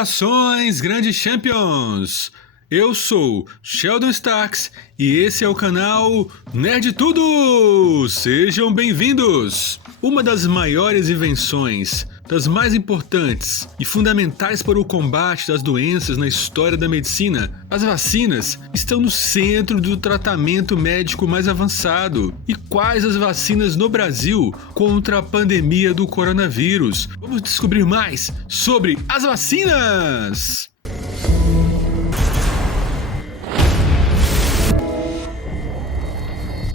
Saudações, grandes champions! Eu sou Sheldon Starks e esse é o canal Nerd Tudo! Sejam bem-vindos! Uma das maiores invenções, das mais importantes e fundamentais para o combate das doenças na história da medicina, as vacinas, estão no centro do tratamento médico mais avançado. E quais as vacinas no Brasil contra a pandemia do coronavírus? Vamos descobrir mais sobre as vacinas!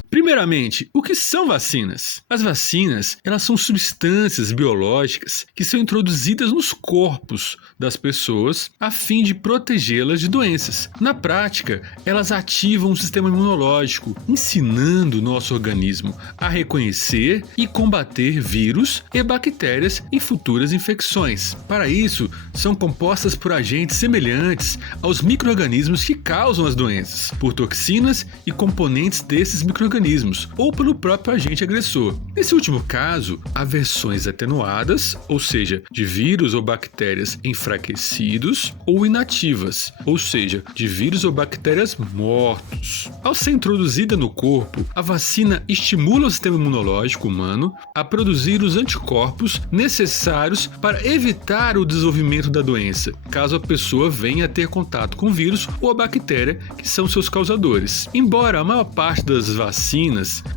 Primeiramente, o que são vacinas? As vacinas, elas são substâncias biológicas que são introduzidas nos corpos das pessoas a fim de protegê-las de doenças. Na prática, elas ativam o sistema imunológico, ensinando o nosso organismo a reconhecer e combater vírus e bactérias em futuras infecções. Para isso, são compostas por agentes semelhantes aos micro-organismos que causam as doenças, por toxinas e componentes desses micro-organismos, ou pelo próprio agente agressor. Nesse último caso, há versões atenuadas, ou seja, de vírus ou bactérias enfraquecidos, ou inativas, ou seja, de vírus ou bactérias mortos. Ao ser introduzida no corpo, a vacina estimula o sistema imunológico humano a produzir os anticorpos necessários para evitar o desenvolvimento da doença, caso a pessoa venha a ter contato com o vírus ou a bactéria que são seus causadores. Embora a maior parte das vacinas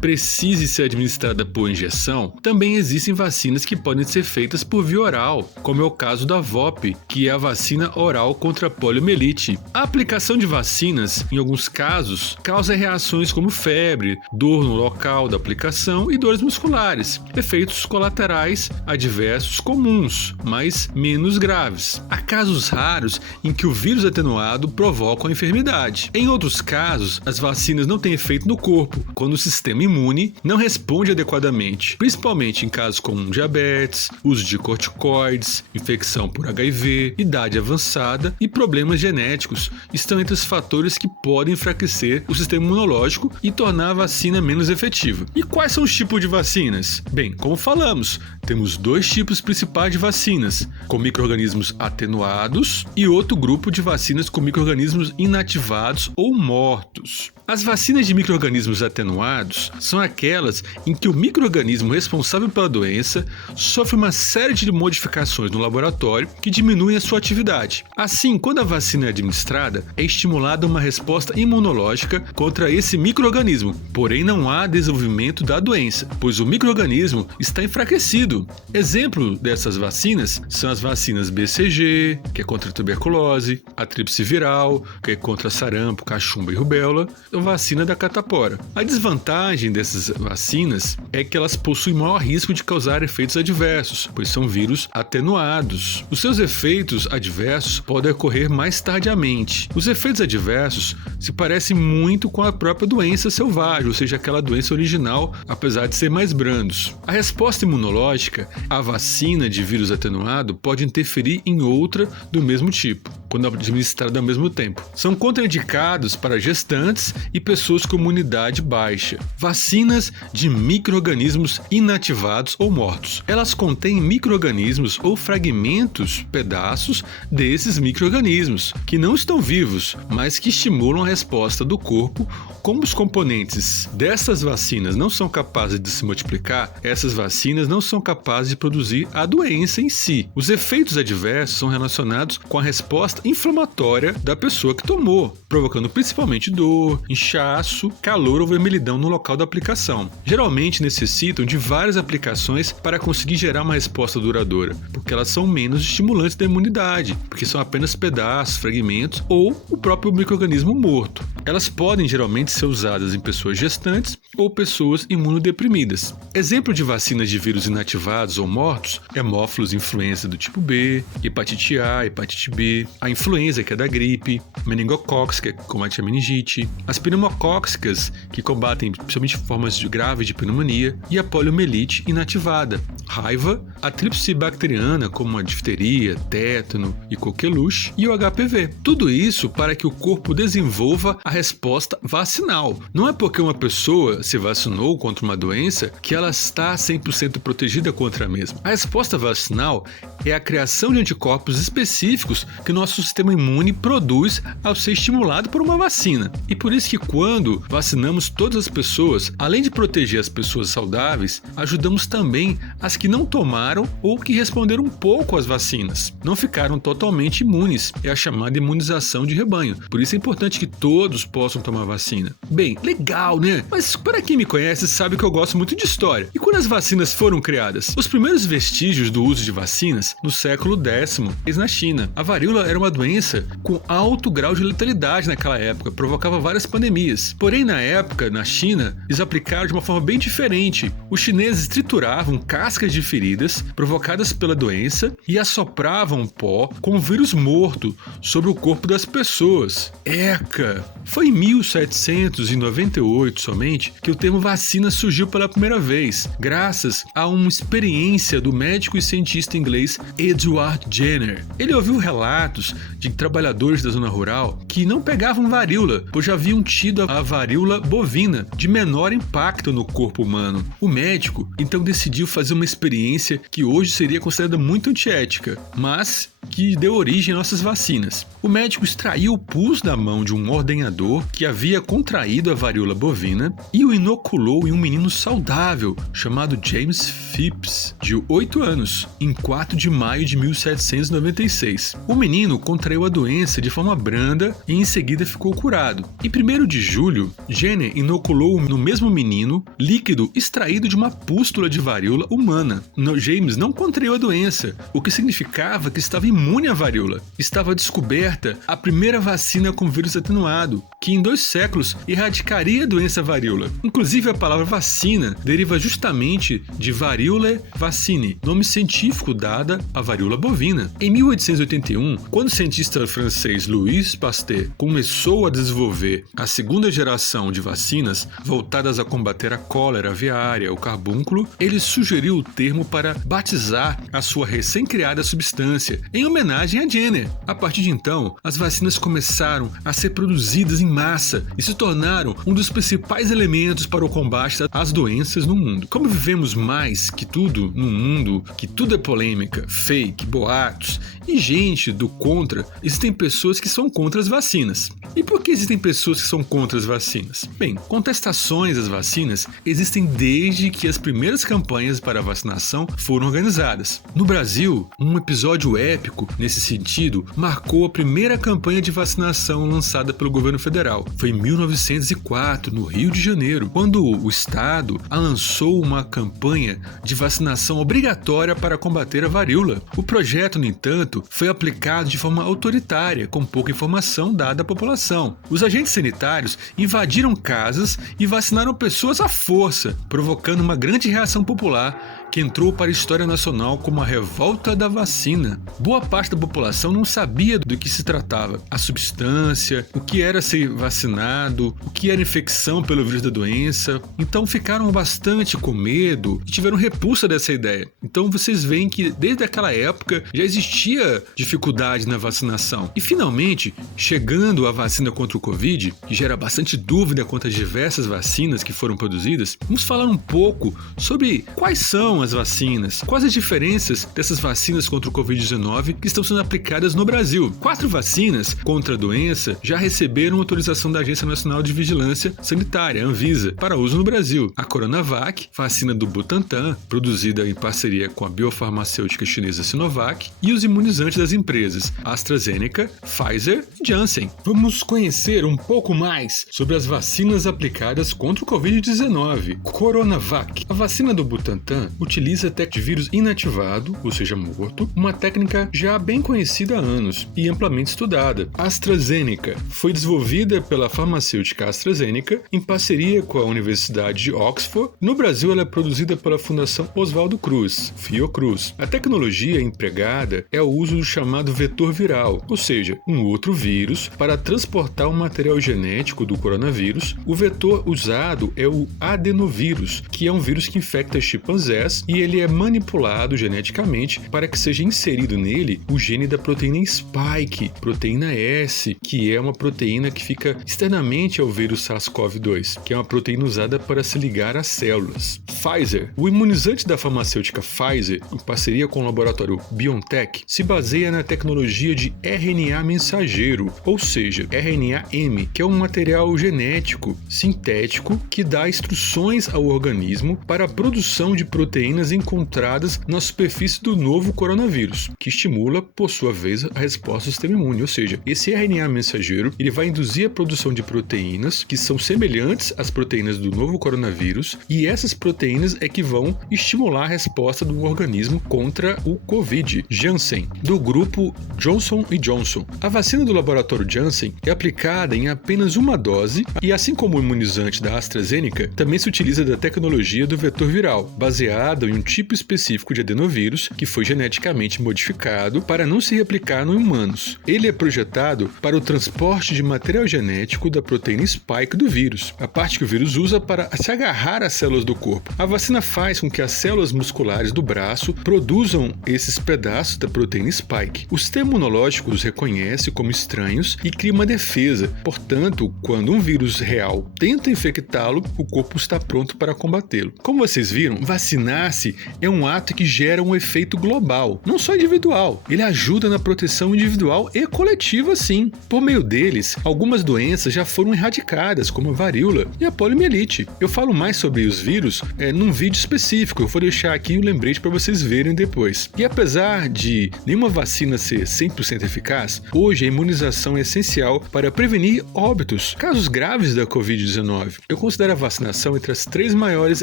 precise ser administrada por injeção, também existem vacinas que podem ser feitas por via oral, como é o caso da VOP, que é a vacina oral contra a poliomielite. A aplicação de vacinas, em alguns casos, causa reações como febre, dor no local da aplicação e dores musculares, efeitos colaterais adversos comuns, mas menos graves. Há casos raros em que o vírus atenuado provoca a enfermidade. Em outros casos, as vacinas não têm efeito no corpo, quando o sistema imune não responde adequadamente, principalmente em casos como diabetes, uso de corticoides, infecção por HIV, idade avançada e problemas genéticos estão entre os fatores que podem enfraquecer o sistema imunológico e tornar a vacina menos efetiva. E quais são os tipos de vacinas? Bem, como falamos, temos dois tipos principais de vacinas, com micro-organismos atenuados e outro grupo de vacinas com micro-organismos inativados ou mortos. As vacinas de micro-organismos atenuados são aquelas em que o micro-organismo responsável pela doença sofre uma série de modificações no laboratório que diminuem a sua atividade. Assim, quando a vacina é administrada, é estimulada uma resposta imunológica contra esse micro-organismo, porém não há desenvolvimento da doença, pois o micro-organismo está enfraquecido. Exemplo dessas vacinas são as vacinas BCG, que é contra a tuberculose, a tríplice viral, que é contra sarampo, cachumba e rubéola, a vacina da catapora. A desvantagem dessas vacinas é que elas possuem maior risco de causar efeitos adversos, pois são vírus atenuados. Os seus efeitos adversos podem ocorrer mais tardiamente. Os efeitos adversos se parecem muito com a própria doença selvagem, ou seja, aquela doença original, apesar de ser mais brandos. A resposta imunológica à vacina de vírus atenuado pode interferir em outra do mesmo tipo, quando administrada ao mesmo tempo. São contraindicados para gestantes e pessoas com imunidade baixa. Vacinas de micro-organismos inativados ou mortos. Elas contêm micro-organismos ou fragmentos, pedaços desses micro-organismos, que não estão vivos, mas que estimulam a resposta do corpo. Como os componentes dessas vacinas não são capazes de se multiplicar, essas vacinas não são capazes de produzir a doença em si. Os efeitos adversos são relacionados com a resposta inflamatória da pessoa que tomou, provocando principalmente dor, inchaço, calor ou vermelhidão no local da aplicação. Geralmente necessitam de várias aplicações para conseguir gerar uma resposta duradoura, porque elas são menos estimulantes da imunidade, porque são apenas pedaços, fragmentos ou o próprio micro-organismo morto. Elas podem geralmente ser usadas em pessoas gestantes ou pessoas imunodeprimidas. Exemplo de vacinas de vírus inativados ou mortos é Hemófilos influenza do tipo B, hepatite A, hepatite B, a influenza, que é da gripe, meningococos, que combate a meningite, as pneumocócicas, que combatem principalmente formas graves de pneumonia, e a poliomielite inativada, raiva, a tríplice bacteriana, como a difteria, tétano e coqueluche, e o HPV. Tudo isso para que o corpo desenvolva a resposta vacinal. Não é porque uma pessoa se vacinou contra uma doença que ela está 100% protegida contra a mesma. A resposta vacinal é a criação de anticorpos específicos que o nosso sistema imune produz ao ser estimulado por uma vacina. E por isso que quando vacinamos todas as pessoas, além de proteger as pessoas saudáveis, ajudamos também as que não tomaram ou que responderam um pouco às vacinas. Não ficaram totalmente imunes. É a chamada imunização de rebanho. Por isso é importante que todos possam tomar vacina. Bem, legal, né? Mas para quem me conhece sabe que eu gosto muito de história. E quando as vacinas foram criadas? Os primeiros vestígios do uso de vacinas no século X, na China. A varíola era uma doença com alto grau de letalidade naquela época, provocava várias pandemias. Porém, na época, na China, eles aplicaram de uma forma bem diferente. Os chineses trituravam cascas de feridas provocadas pela doença e assopravam pó com o vírus morto sobre o corpo das pessoas. Eca! Foi em 1798 somente que o termo vacina surgiu pela primeira vez, graças a uma experiência do médico e cientista inglês Edward Jenner. Ele ouviu relatos de trabalhadores da zona rural que não pegavam varíola, pois já haviam tido a varíola bovina, de menor impacto no corpo humano. O médico então decidiu fazer uma experiência que hoje seria considerada muito antiética, mas que deu origem às nossas vacinas. O médico extraiu o pus da mão de um ordenhador que havia contraído a varíola bovina e o inoculou em um menino saudável chamado James Phipps, de 8 anos, em 4 de maio de 1796. O menino contraiu a doença de forma branda e em seguida ficou curado. Em 1º de julho, Jenner inoculou no mesmo menino líquido extraído de uma pústula de varíola humana. James não contraiu a doença, o que significava que estava imune à varíola. Estava descoberta a primeira vacina com vírus atenuado, que em 2 séculos erradicaria a doença varíola. Inclusive, a palavra vacina deriva justamente de variolae vaccine, nome científico dada à varíola bovina. Em 1881, quando o cientista francês Louis Pasteur começou a desenvolver a segunda geração de vacinas voltadas a combater a cólera aviária, o carbúnculo, ele sugeriu o termo para batizar a sua recém-criada substância, em homenagem a Jenner. A partir de então, as vacinas começaram a ser produzidas em massa e se tornaram um dos principais elementos para o combate às doenças no mundo. Como vivemos mais que tudo no mundo, que tudo é polêmica, fake, boatos e gente do contra, existem pessoas que são contra as vacinas. E por que existem pessoas que são contra as vacinas? Bem, contestações às vacinas existem desde que as primeiras campanhas para a vacinação foram organizadas. No Brasil, um episódio épico nesse sentido marcou a primeira campanha de vacinação lançada pelo governo federal. Foi em 1904, no Rio de Janeiro, quando o Estado lançou uma campanha de vacinação obrigatória para combater a varíola. O projeto, no entanto, foi aplicado de forma autoritária, com pouca informação dada à população. Os agentes sanitários invadiram casas e vacinaram pessoas à força, provocando uma grande reação popular que entrou para a história nacional como a revolta da vacina. Boa parte da população não sabia do que se tratava, a substância, o que era ser vacinado, o que era infecção pelo vírus da doença. Então ficaram bastante com medo e tiveram repulsa dessa ideia. Então vocês veem que desde aquela época já existia dificuldade na vacinação. E finalmente, chegando a vacina contra o Covid, que gera bastante dúvida quanto às diversas vacinas que foram produzidas, vamos falar um pouco sobre quais são as vacinas, quais as diferenças dessas vacinas contra o Covid-19 que estão sendo aplicadas no Brasil. 4 vacinas contra a doença já receberam autorização da Agência Nacional de Vigilância Sanitária, Anvisa, para uso no Brasil. A Coronavac, vacina do Butantan, produzida em parceria com a biofarmacêutica chinesa Sinovac, e os imunizantes das empresas AstraZeneca, Pfizer e Janssen. Vamos conhecer um pouco mais sobre as vacinas aplicadas contra o Covid-19. Coronavac. A vacina do Butantan utiliza vírus inativado, ou seja, morto, uma técnica já bem conhecida há anos e amplamente estudada. A AstraZeneca foi desenvolvida pela farmacêutica AstraZeneca em parceria com a Universidade de Oxford. No Brasil, ela é produzida pela Fundação Oswaldo Cruz, Fiocruz. A tecnologia empregada é o uso do chamado vetor viral, ou seja, um outro vírus para transportar um material genético do coronavírus. O vetor usado é o adenovírus, que é um vírus que infecta chimpanzés e ele é manipulado geneticamente para que seja inserido nele o gene da proteína Spike, proteína S, que é uma proteína que fica externamente ao vírus SARS-CoV-2, que é uma proteína usada para se ligar às células. Pfizer. O imunizante da farmacêutica Pfizer, em parceria com o laboratório BioNTech, se baseia na tecnologia de RNA mensageiro, ou seja, RNA-M, que é um material genético sintético que dá instruções ao organismo para a produção de proteínas encontradas na superfície do novo coronavírus, que estimula, por sua vez, a resposta do sistema imune. Ou seja, esse RNA mensageiro ele vai induzir a produção de proteínas que são semelhantes às proteínas do novo coronavírus, e essas proteínas é que vão estimular a resposta do organismo contra o Covid. Janssen, do grupo Johnson & Johnson. A vacina do laboratório Janssen é aplicada em apenas uma dose e, assim como o imunizante da AstraZeneca, também se utiliza da tecnologia do vetor viral, baseado em um tipo específico de adenovírus que foi geneticamente modificado para não se replicar em humanos. Ele é projetado para o transporte de material genético da proteína Spike do vírus, a parte que o vírus usa para se agarrar às células do corpo. A vacina faz com que as células musculares do braço produzam esses pedaços da proteína Spike. O sistema imunológico os reconhece como estranhos e cria uma defesa. Portanto, quando um vírus real tenta infectá-lo, o corpo está pronto para combatê-lo. Como vocês viram, vacinar-se é um ato que gera um efeito global, não só individual. Ele ajuda na proteção individual e coletiva, sim. Por meio deles, algumas doenças já foram erradicadas, como a varíola e a poliomielite. Eu falo mais sobre os vírus num vídeo específico, eu vou deixar aqui um lembrete para vocês verem depois. E apesar de nenhuma vacina ser 100% eficaz, hoje a imunização é essencial para prevenir óbitos, casos graves da Covid-19. Eu considero a vacinação entre as 3 maiores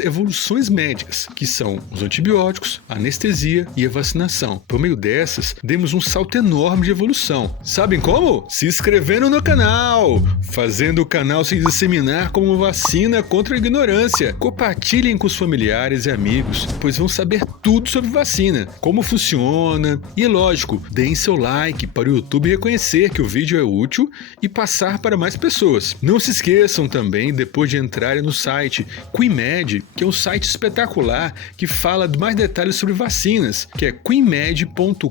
evoluções médicas, que são os antibióticos, a anestesia e a vacinação. Por meio dessas, demos um salto enorme de evolução. Sabem como? Se inscrevendo no canal, fazendo o canal se disseminar como vacina contra a ignorância. Compartilhem com os familiares e amigos, pois vão saber tudo sobre vacina, como funciona e, lógico, deem seu like para o YouTube reconhecer que o vídeo é útil e passar para mais pessoas. Não se esqueçam também, depois de entrarem no site QueenMed, que é um site espetacular que fala de mais detalhes sobre vacinas, que é queenmed.com.br,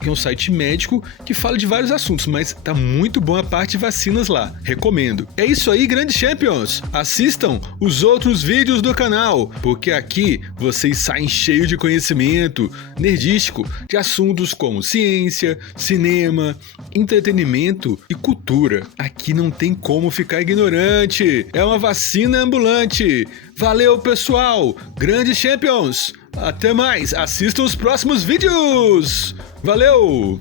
que é um site médico que fala de vários assuntos, mas tá muito bom a parte de vacinas lá. Recomendo. É isso aí, grandes champions! Assistam os outros vídeos do canal, porque aqui vocês saem cheios de conhecimento nerdístico de assuntos como ciência, cinema, entretenimento e cultura. Aqui não tem como ficar ignorante. É uma vacina ambulante. Valeu, pessoal! Grandes champions! Até mais! Assistam os próximos vídeos! Valeu!